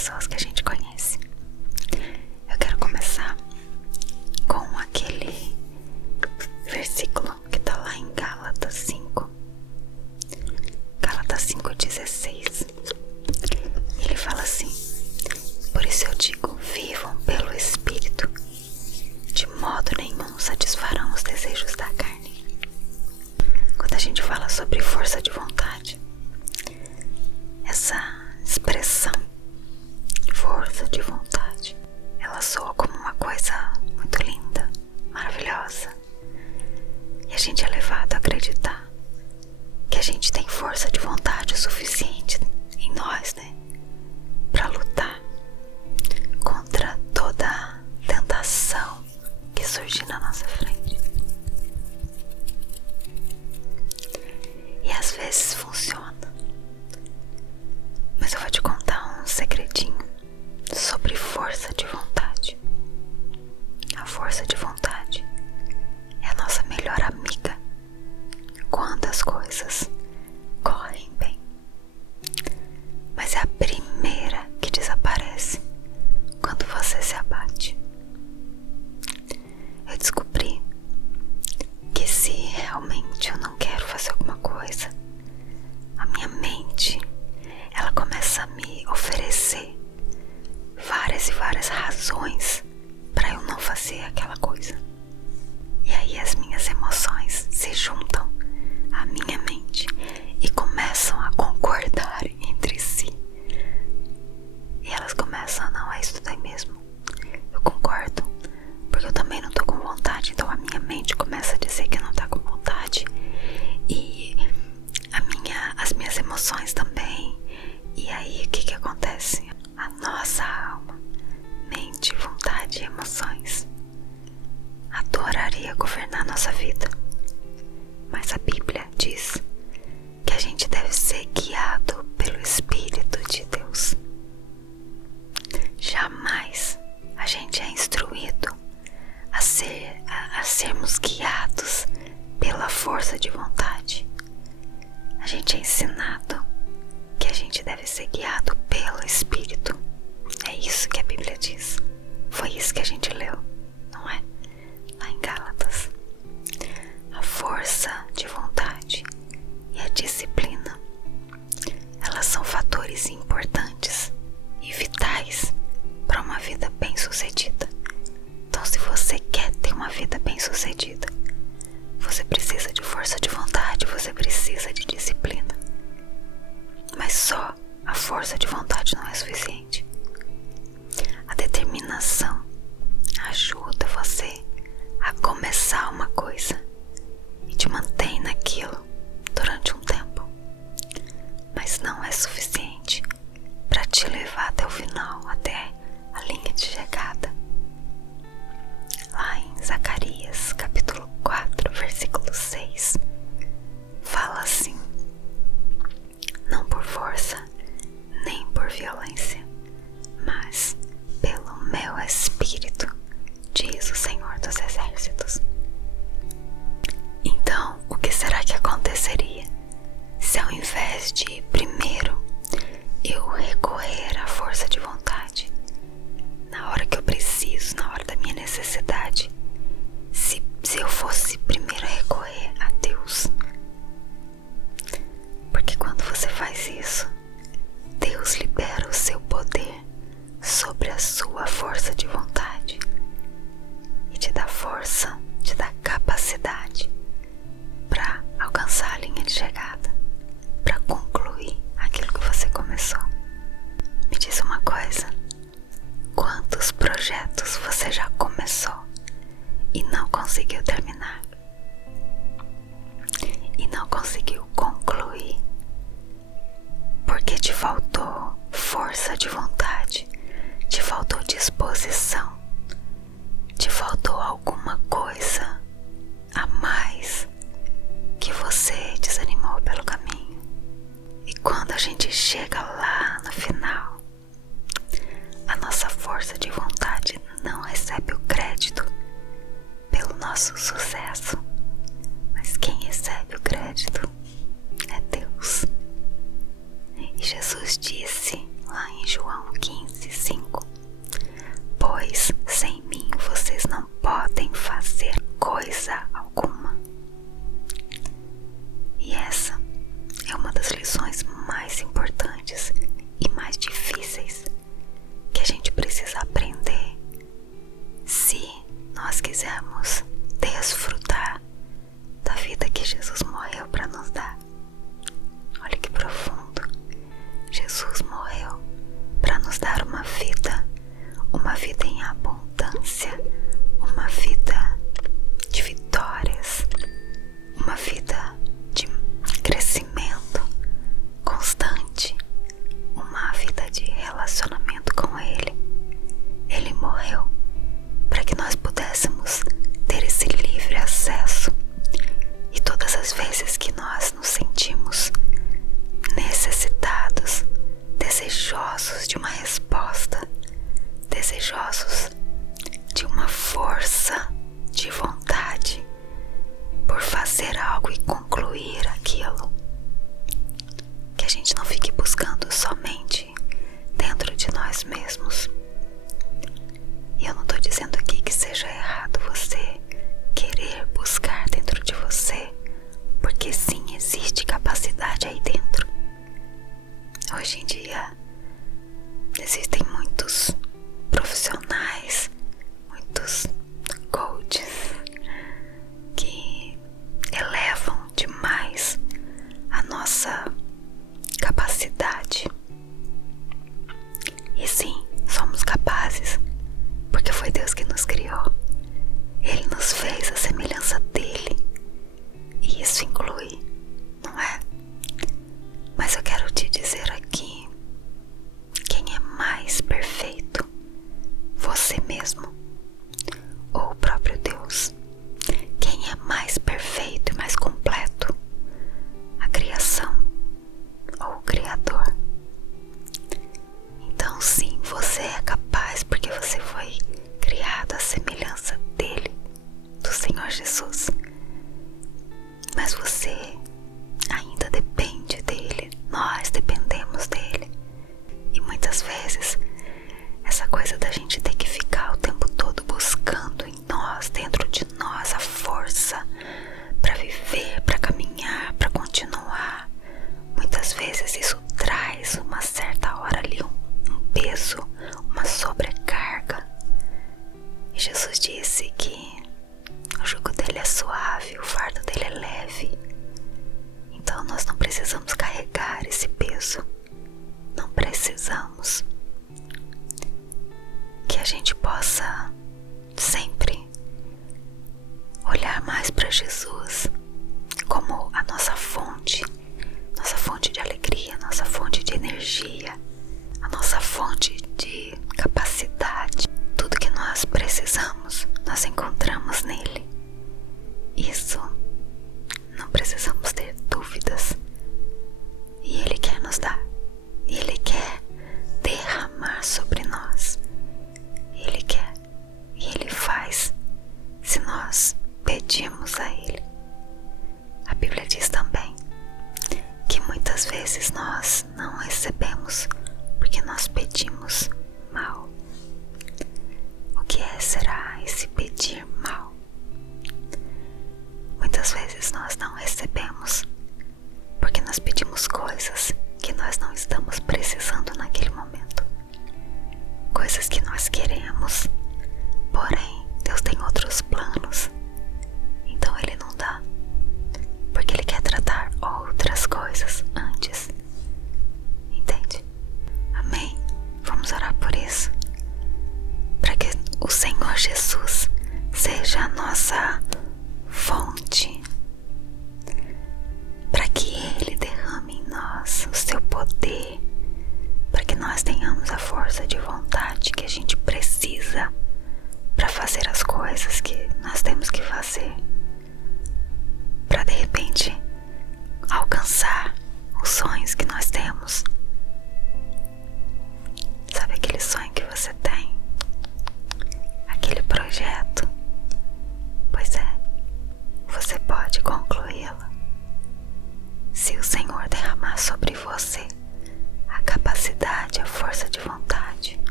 pessoas que a gente conhece. Eu quero começar com aquele versículo que está lá em Gálatas 5. Gálatas 5:16. Ele fala assim: por isso eu digo, vivam pelo Espírito, de modo nenhum satisfarão os desejos da carne. Quando a gente fala sobre força de vontade, essa expressão, força de vontade, ela soa como uma coisa muito linda, maravilhosa. E a gente é levado a acreditar que a gente tem força de vontade o suficiente em nós, né? Para lutar contra toda tentação que surgir na nossa frente. E às vezes funciona. Mas eu vou te contar um segredinho sobre força de vontade. A força de vontade é a nossa melhor amiga quando as coisas correm bem. Mas é a primeira que desaparece quando você se abate. Eu descobri que se realmente eu não quero fazer alguma coisa, a minha mente, ela começa a me oferecer várias e várias razões para eu não fazer aquela coisa. E aí as minhas emoções se juntam à minha mente e começam a concordar entre si. E elas começam, não, é isso daí mesmo, eu concordo, porque eu também não tô com vontade. Então a minha mente começa a dizer que não tá com vontade, e as minhas emoções também. E aí o que acontece? A nossa alma, mente, vontade e emoções adoraria governar nossa vida. Mas a Bíblia diz que a gente deve ser guiado pelo Espírito de Deus. Jamais a gente é instruído a sermos guiados pela força de vontade. A gente é ensinado que a gente deve ser guiado pelo Espírito. É isso que a Bíblia diz. Foi isso que a gente leu, não é? Lá em Gálatas. A força de vontade e a disciplina, elas são fatores importantes e vitais para uma vida bem-sucedida. Então, se você quer ter uma vida bem-sucedida, você precisa de força de vontade, você precisa de disciplina. Mas só a força de vontade não é suficiente. A determinação ajuda você a começar uma coisa e te mantém naquilo durante um tempo. Mas não é suficiente para te levar até o final, até a linha de chegada. Lá em Zacarias, capítulo 4, versículo 6, fala assim: não por força, nem por violência, mas pelo meu Espírito, diz o Senhor dos Exércitos. Então, o que será que aconteceria se ao invés de primeiro eu recorrer à força de vontade, na hora que eu preciso, na hora da minha necessidade, se eu fosse primeiro recorrer a Deus? Porque quando você faz isso, Deus libera o seu poder sobre a sua força de vontade e te dá força, te dá capacidade para alcançar a linha de chegada, para concluir aquilo que você começou. Me diz uma coisa: quantos projetos você já começou e não conseguiu terminar? E não conseguiu concluir porque te faltou força de vontade, te faltou disposição, te faltou alguma coisa a mais que você desanimou pelo caminho. E quando a gente chega lá no final, a nossa força de vontade não recebe o crédito pelo nosso sucesso, mas quem recebe o crédito é Deus. E Jesus disse lá em João 15 nos dar uma vida em abundância, uma vida de vitórias, uma vida de crescimento constante, uma vida de relacionamento com Ele. Ele morreu para que nós pudéssemos ter esse livre acesso. E todas as vezes que nós nos sentimos necessitados, desejosos de uma resposta, desejosos de uma força de vontade por fazer algo e concluir aquilo, que a gente não fique buscando somente dentro de nós mesmos. E eu não estou dizendo aqui que seja errado você querer buscar dentro de você, porque sim, existe capacidade aí dentro. Hoje em dia existem muitos profissionais, muitos coaches que elevam demais a nossa capacidade. E sim, somos capazes, porque foi Deus que nos criou. Ele nos fez a semelhança dele, e isso inclui, não é? Mas eu quero te dizer aqui, quem é mais perfeito? Você mesmo ou o próprio Deus? Quem é mais perfeito e mais completo? A criação ou o Criador? Então sim, você é capaz, porque você foi criado à semelhança dele, do Senhor Jesus. Mas você ainda depende dele, nós dependemos dele. E muitas vezes essa coisa da gente ter que ficar o tempo todo buscando em nós, dentro de nós, a força para viver, para caminhar, para continuar, muitas vezes isso traz uma certa hora ali um peso, uma sobrecarga. E Jesus disse que o jugo dele é suave, o fardo dele é leve. Então nós não precisamos carregar esse peso, não precisamos. Que a gente possa sempre olhar mais para Jesus como a nossa fonte de alegria, nossa fonte de energia, a nossa fonte de capacidade. Tudo que nós precisamos, nós encontramos nele. Isso não precisamos ter dúvidas. E ele quer nos dar, e ele quer derramar sobre nós. Ele quer, e ele faz, se nós pedimos a ele.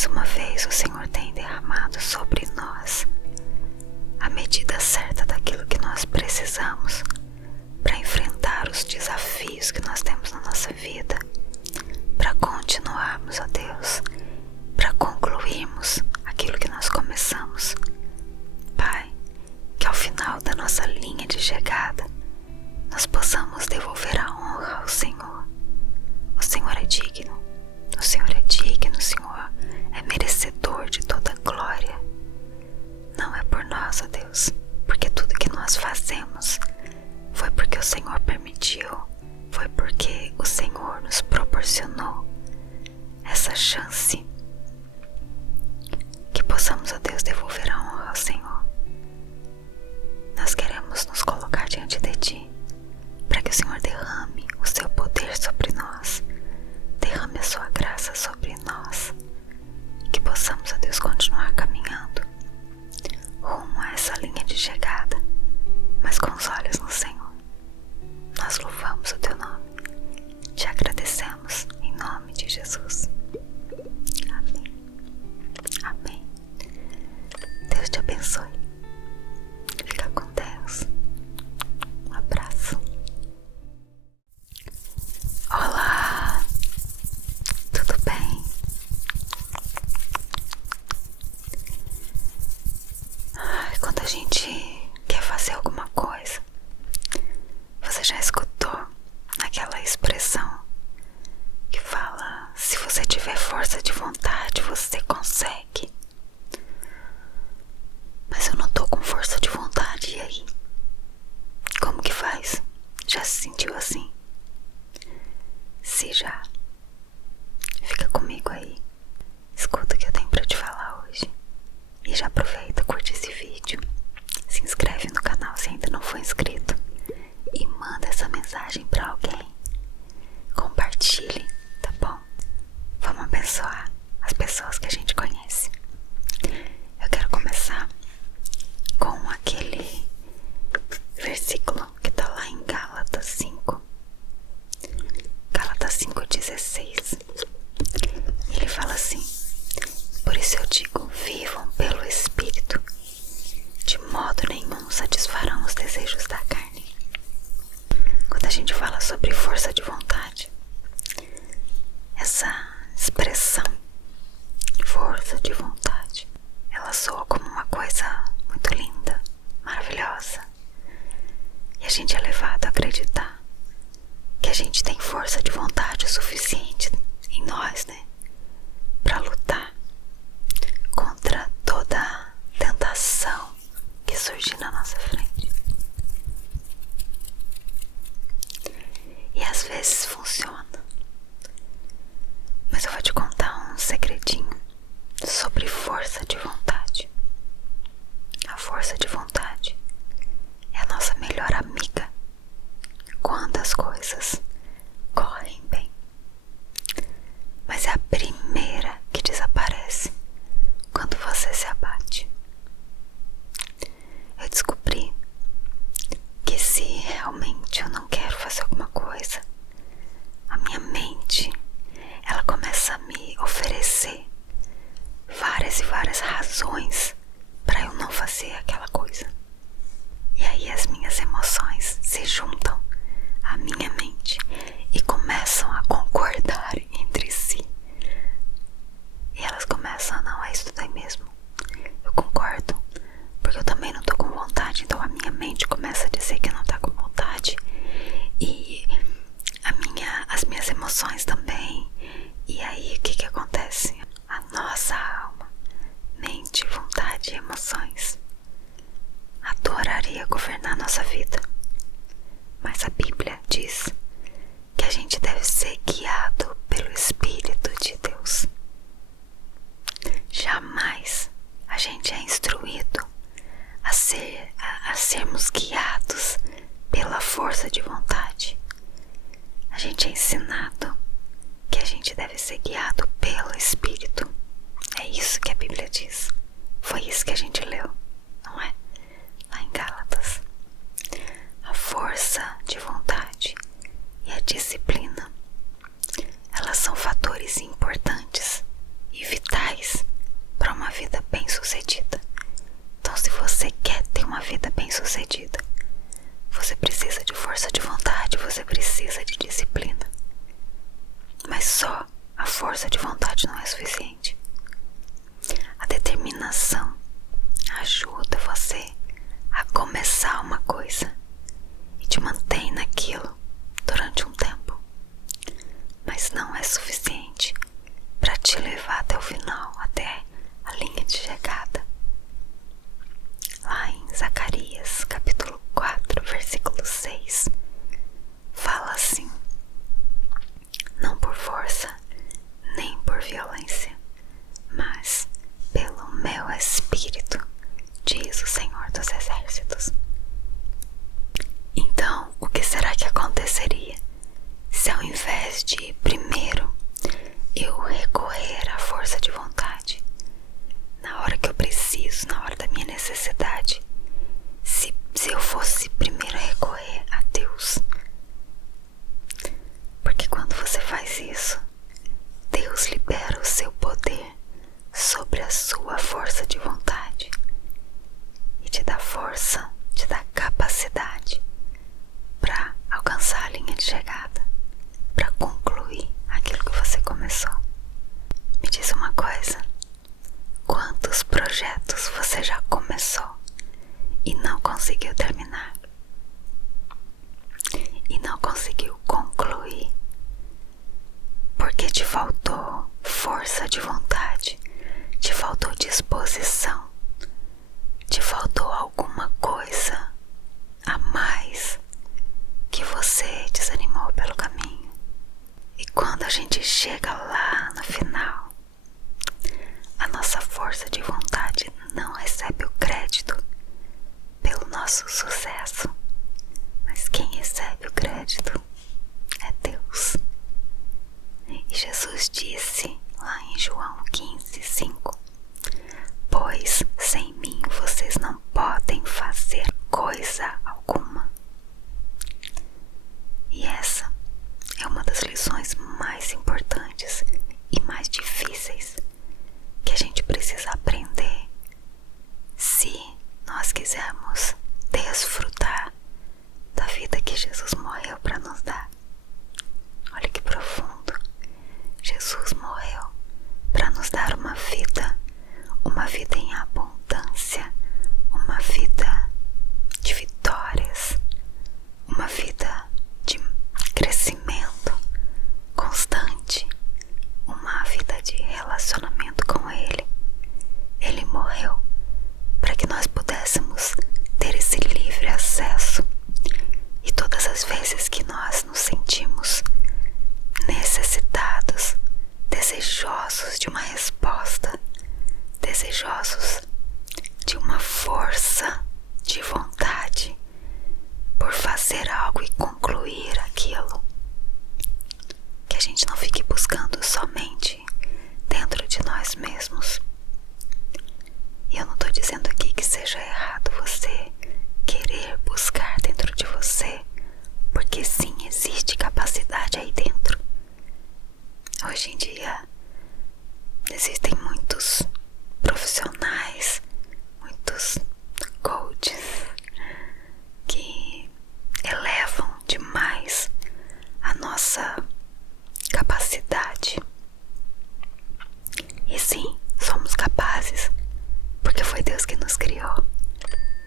Mais uma vez o Senhor tem derramado sobre nós a medida certa daquilo que nós precisamos para enfrentar os desafios que nós temos na nossa vida, para continuarmos, ó Deus, para concluirmos aquilo que nós começamos. Pai, que ao final da nossa linha de chegada nós possamos devolver a honra ao Senhor. O Senhor é digno, o Senhor é digno, o Senhor é merecedor de toda glória. Não é por nós, ó Deus, porque tudo que nós fazemos foi porque o Senhor permitiu, foi porque o Senhor nos proporcionou essa chance. Que possamos, ó Deus, devolver a honra ao Senhor. Nós queremos nos colocar diante de Ti, para que o Senhor derrame o Seu poder sobre nós, derrame a Sua graça sobre nós, que possamos, ó Deus, continuar caminhando rumo a essa linha de chegada, mas com os olhos no Senhor. Nós louvamos o Teu nome, te agradecemos em nome de Jesus. Amém. Amém. Deus te abençoe. Fica com Deus. Um abraço. Olá, tudo bem? Quando a gente quer fazer alguma coisa, você já escutou aquela expressão que fala: se você tiver força de vontade, você consegue. Mas eu não tô com força de vontade, e aí? Como que faz? Já se sentiu assim? Se já, fica comigo aí, escuta o que eu tenho pra te falar hoje. E já aproveita, curte esse vídeo, se inscreve no canal se ainda não for inscrito e manda essa mensagem pra alguém. Compartilhe, tá bom? Vamos abençoar as pessoas que a gente conhece. Eu quero começar com aquele versículo que tá lá em Gálatas 5. Gálatas 5:16. Ele fala assim: por isso eu digo, vivam pelo Espírito, de modo nenhum satisfarão os desejos da carne. Quando a gente fala sobre força de vontade, essa expressão, força de vontade, ela soa como uma coisa muito linda, maravilhosa. E a gente é levado a acreditar que a gente tem força de vontade o suficiente em nós, né? Para lutar contra toda tentação que surgir na nossa frente. E às vezes funciona. Mas eu vou te contar um segredinho sobre força de vontade. A força de vontade é a nossa melhor amiga quando as coisas correm bem. Mas é a primeira que desaparece quando você se abate. Eu descobri que se realmente eu não quero fazer alguma coisa, a minha mente, ela começa a me oferecer várias e várias razões para eu não fazer aquela coisa. E aí as minhas emoções se juntam à minha mente e começam a concordar entre si. E elas começam: não, é isso daí mesmo, eu concordo, porque eu também não tô com vontade. Então a minha mente começa a dizer que não tá com vontade, e as minhas emoções também. E aí o que acontece? A nossa alma, mente, vontade bem-sucedida. Então, se você quer ter uma vida bem-sucedida, você precisa de força de vontade, você precisa de disciplina. Mas só a força de vontade não é suficiente. A determinação ajuda você a começar uma coisa e te mantém naquilo durante um tempo, mas não é suficiente para te levar até o final, até a linha de chegada. Lá em Zacarias, capítulo 4, versículo 6, fala assim: não por força, nem por violência, mas pelo meu Espírito, diz o Senhor dos Exércitos. Então, o que será que aconteceria se ao invés de primeiro eu recorrer à força de vontade, na hora que eu preciso, na hora da minha necessidade, se eu fosse primeiro recorrer a Deus? Porque quando você faz isso, Deus libera o seu poder sobre a sua força de vontade e te dá força, te dá capacidade para alcançar a linha de chegada, para concluir aquilo que você começou. Me diz uma coisa: quantos projetos você já começou e não conseguiu terminar? E não conseguiu concluir? Porque te faltou força de vontade, te faltou disposição, te faltou alguma coisa a mais que você desanimou pelo caminho. E quando a gente chega lá no final, a nossa força de vontade não recebe o crédito pelo nosso sucesso, mas quem recebe o crédito é Deus. E Jesus disse lá em João 15:5: pois sem mim vocês não podem fazer coisa alguma. E essa é uma das lições mais importantes e mais difíceis que a gente precisa aprender se nós quisermos desfrutar da vida que Jesus morreu para nos dar. Olha que profundo. Jesus morreu para nos dar uma vida em abundância, uma vida de vitórias, uma vida de crescimento constante, uma vida de relacionamento com Ele. Ele morreu para que nós pudéssemos ter esse livre acesso. E todas as vezes que nós nos sentimos necessitados, desejosos de uma resposta, desejosos de uma força de vontade por fazer algo e concluir aquilo, que a gente não fique buscando somente dentro de nós mesmos. E eu não estou dizendo aqui que seja errado você querer buscar dentro de você, porque sim, existe capacidade aí dentro. Hoje em dia existem muitos profissionais, muitos coaches que elevam demais a nossa capacidade. E sim, somos capazes, porque foi Deus que nos criou.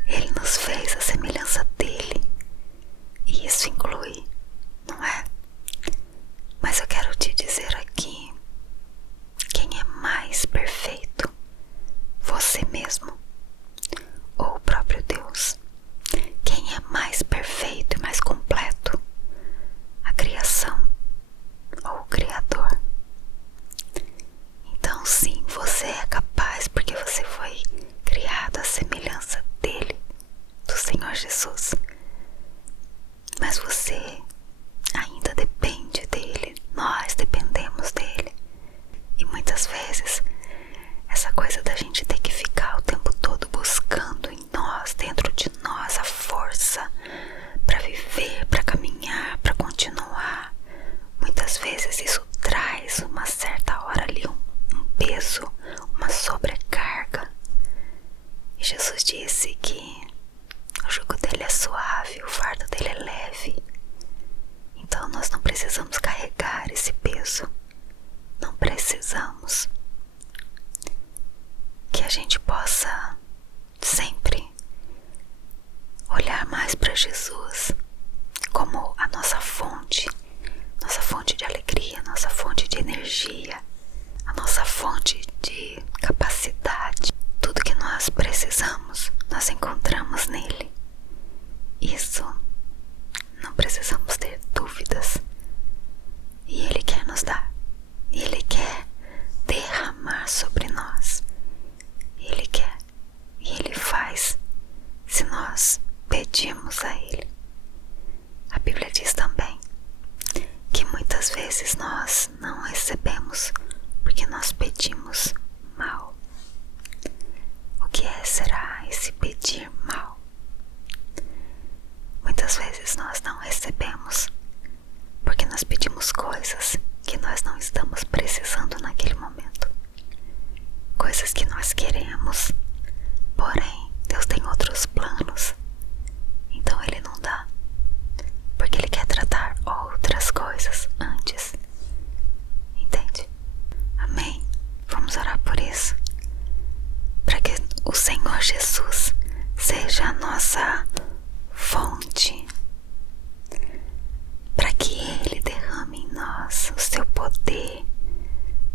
Ele nos fez a semelhança dele, e isso inclui, não é? Mas eu quero te dizer aqui Jesus disse que o jugo dele é suave, o fardo dele é leve. Então nós não precisamos carregar esse peso. Não precisamos. Que a gente possa sempre olhar mais para Jesus como a nossa fonte de alegria, nossa fonte de energia, a nossa fonte de capacidade. Tudo que nós precisamos, nós encontramos nele. Isso não precisamos ter dúvidas. E ele quer nos dar. E ele quer derramar sobre nós. E ele quer. E ele faz se nós pedimos a ele. A Bíblia diz também que muitas vezes nós não recebemos porque nós pedimos mal. O que será esse pedir mal? Muitas vezes nós não recebemos porque nós pedimos coisas que nós não estamos precisando naquele momento. Coisas que nós queremos, porém Deus tem outros planos. Então ele não dá, porque ele quer tratar outras coisas antes. Entende? Amém? Vamos orar por isso. Para que o Senhor Jesus seja a nossa fonte. Para que ele derrame em nós o seu poder.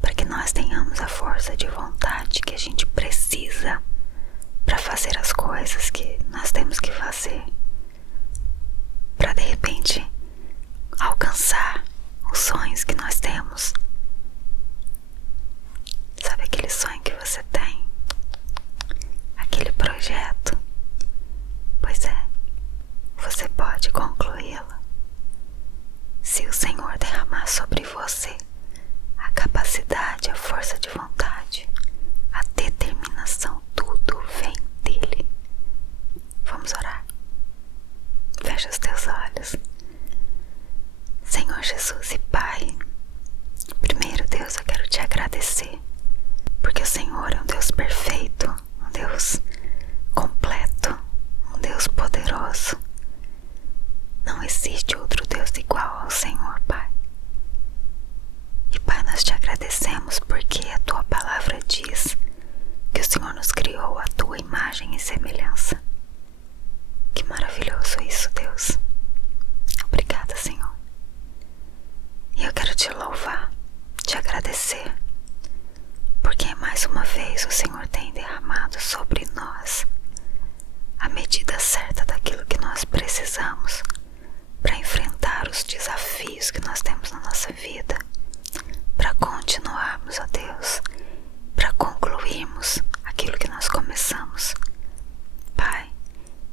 Para que nós tenhamos a força de vontade que a gente precisa para fazer as coisas que nós temos que fazer. Para de repente alcançar os sonhos que nós temos. Sabe aquele sonho que você tem? Aquele projeto? Pois é, você pode concluí-lo se o Senhor derramar sobre você a capacidade, a força de vontade, a determinação. Tudo vem dele. Vamos orar. Fecha os teus olhos. Senhor Jesus e Pai, primeiro, Deus, eu quero te agradecer, porque o Senhor é um Deus perfeito, um Deus completo, um Deus poderoso. Não existe outro Deus igual ao Senhor, Pai. E Pai, nós te agradecemos porque a tua palavra diz que o Senhor nos criou à tua imagem e semelhança. Que maravilhoso isso, Deus. Obrigada, Senhor. E eu quero te louvar, te agradecer, porque mais uma vez o Senhor tem derramado sobre nós a medida certa daquilo que nós precisamos para enfrentar os desafios que nós temos na nossa vida, para continuarmos, ó Deus, para concluirmos aquilo que nós começamos. Pai,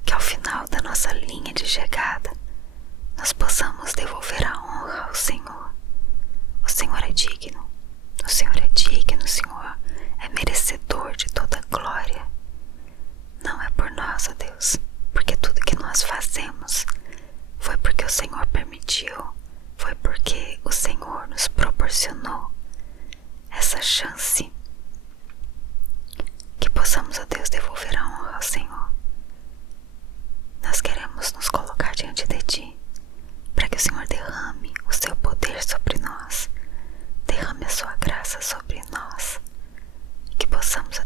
que ao final da nossa linha de chegada nós possamos devolver a honra ao Senhor. O Senhor é digno, o Senhor é digno, o Senhor é merecedor de toda glória. Não é por nós, ó Deus, porque tudo que nós fazemos foi porque o Senhor permitiu, foi porque o Senhor nos proporcionou essa chance. Que possamos, ó Deus, devolver a honra ao Senhor. Nós queremos nos colocar diante de Ti, para que o Senhor derrame o seu poder sobre nós, derrame a sua graça sobre nós, e que possamos, ó